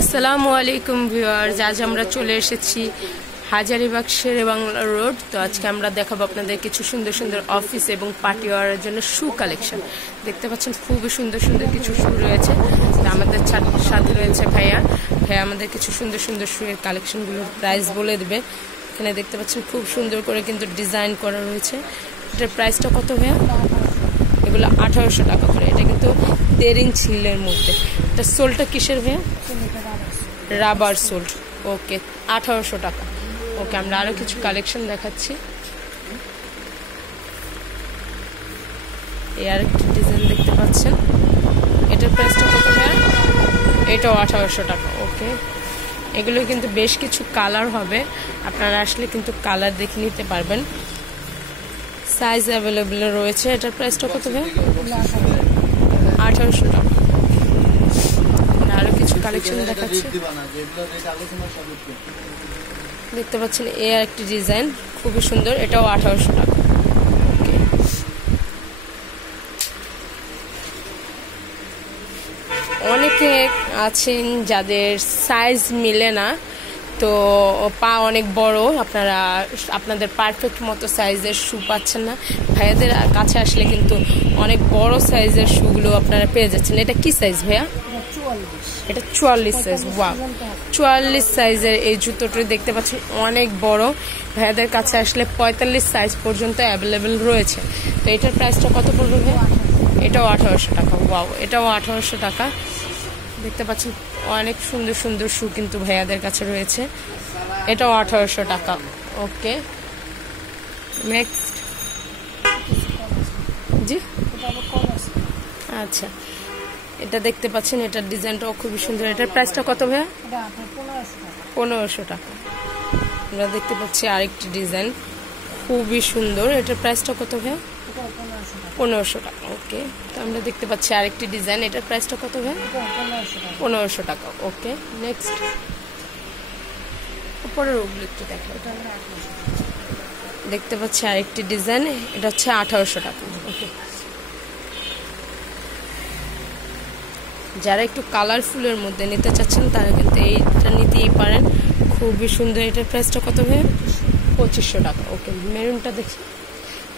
আসসালামু আলাইকুম ভিউয়ার্স, আজ আমরা চলে এসেছি হাজারীবাগ শেরেবাংলা রোড। তো আজকে আমরা দেখাবো আপনাদের কিছু সুন্দর সুন্দর অফিস এবং পার্টি ওয়ারের জন্য শু কালেকশন। দেখতে পাচ্ছেন খুবই সুন্দর সুন্দর কিছু শু রয়েছে। তো আমাদের সাথে রয়েছে ভাইয়া আমাদের কিছু সুন্দর সুন্দর শুয়ের কালেকশনগুলোর প্রাইস বলে দেবে। এখানে দেখতে পাচ্ছেন খুব সুন্দর করে কিন্তু ডিজাইন করা রয়েছে। এটার প্রাইসটা কত ভাইয়া? এগুলো 1800 টাকা করে। এটা কিন্তু 1.5 ইঞ্চি হিলের মধ্যে। এটা সোলটা কিসের ভাইয়া? Rubber soul. ওকে, 1800 টাকা। ওকে, আমরা আরো কিছু কালেকশন দেখাচ্ছি। এই আরেকটি ডিজাইন দেখতে পাচ্ছেন, এটার প্রাইসটা কত ভাইয়া? এটাও 1800 টাকা। ওকে, এগুলো কিন্তু বেশ কিছু কালার হবে, আপনারা আসলে কিন্তু কালার দেখে নিতে পারবেন। সাইজ অ্যাভেলেবল রয়েছে। এটার প্রাইসটা কত ভাইয়া? 1800 টাকা। আরো কিছু কালেকশন দেখাচ্ছি, দেখতে পাচ্ছেন এই একটি ডিজাইন খুবই সুন্দর, এটাও 1800 টাকা। ওকে, অনেকে আছেন যাদের সাইজ মিলে না, তো পা অনেক বড়, আপনারা আপনাদের পারফেক্ট মতো সাইজের শু পাচ্ছেন না। ভাইয়াদের কাছে আসলে কিন্তু অনেক বড় সাইজের শুগুলো আপনারা পেয়ে যাচ্ছেন। এটা কি সাইজ ভাইয়া? এটা 44 সাইজ। ওয়াও, 44 সাইজের এই জুতোটি দেখতে পাচ্ছেন অনেক বড়। ভাইয়াদের কাছে আসলে 45 সাইজ পর্যন্ত অ্যাভেলেবেল রয়েছে। তো এটার প্রাইসটা কত পড়বে ভাইয়া? এটাও 1800 টাকা। ওয়াও, এটাও 1800 টাকা। দেখতে পাচ্ছেন অনেক সুন্দর সুন্দর শু কিন্তু ভাইয়াদের কাছে রয়েছে। এটাও 1800 টাকা। ওকে, নেক্সট। জি, আচ্ছা, এটা দেখতে পাচ্ছেন, এটার ডিজাইনটাও খুবই সুন্দর। এটার প্রাইসটা কত ভাইয়া? 1500 টাকা। আমরা দেখতে পাচ্ছি আরেকটি ডিজাইন খুবই সুন্দর। এটার প্রাইসটা কত ভাইয়া? 1500 টাকা। ওকে, তো আমরা দেখতে পাচ্ছি আরেকটি ডিজাইন। এটার প্রাইসটা কত ভাইয়া? 1500 টাকা। ওকে, নেক্সট। উপরের ওগুলো একটু দেখো। দেখতে পাচ্ছি আরেকটি ডিজাইন, এটা হচ্ছে 1800 টাকা। ওকে, যারা একটু কালারফুলের মধ্যে নিতে চাচ্ছেন তারা কিন্তু এইটা নিতেই পারেন, খুবই সুন্দর। এটার প্রাইসটা কত ভাইয়া? 2500 টাকা। ওকে, মেরুনটা দেখি,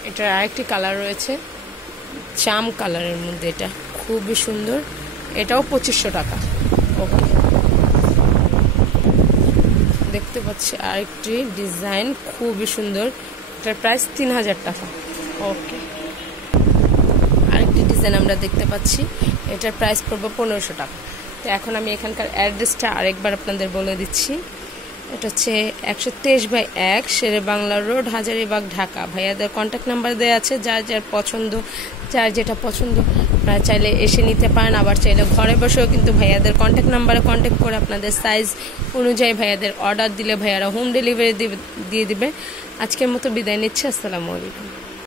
এটার আরেকটি কালার রয়েছে জাম কালারের মধ্যে, এটা খুবই সুন্দর। এটাও 2500 টাকা। ওকে, দেখতে পাচ্ছি আরেকটি ডিজাইন খুবই সুন্দর, এটার প্রাইস 3000 টাকা। ওকে, আরেকটি ডিজাইন আমরা দেখতে পাচ্ছি, এটার প্রাইস পড়বে 1500 টাকা। তো এখন আমি এখানকার অ্যাড্রেসটা আরেকবার আপনাদের বলে দিচ্ছি। এটা হচ্ছে 123/1 শেরেবাংলা রোড, হাজারীবাগ, ঢাকা। ভাইয়াদের কন্ট্যাক্ট নাম্বার দেওয়া আছে, যার যার পছন্দ, যার যেটা পছন্দ আপনারা চাইলে এসে নিতে পারেন। আবার চাইলে ঘরে বসেও কিন্তু ভাইয়াদের কন্ট্যাক্ট নাম্বারে কন্ট্যাক্ট করে আপনাদের সাইজ অনুযায়ী ভাইয়াদের অর্ডার দিলে ভাইয়ারা হোম ডেলিভারি দিয়ে দিবে। আজকের মতো বিদায় নিচ্ছি। আসসালামু আলাইকুম।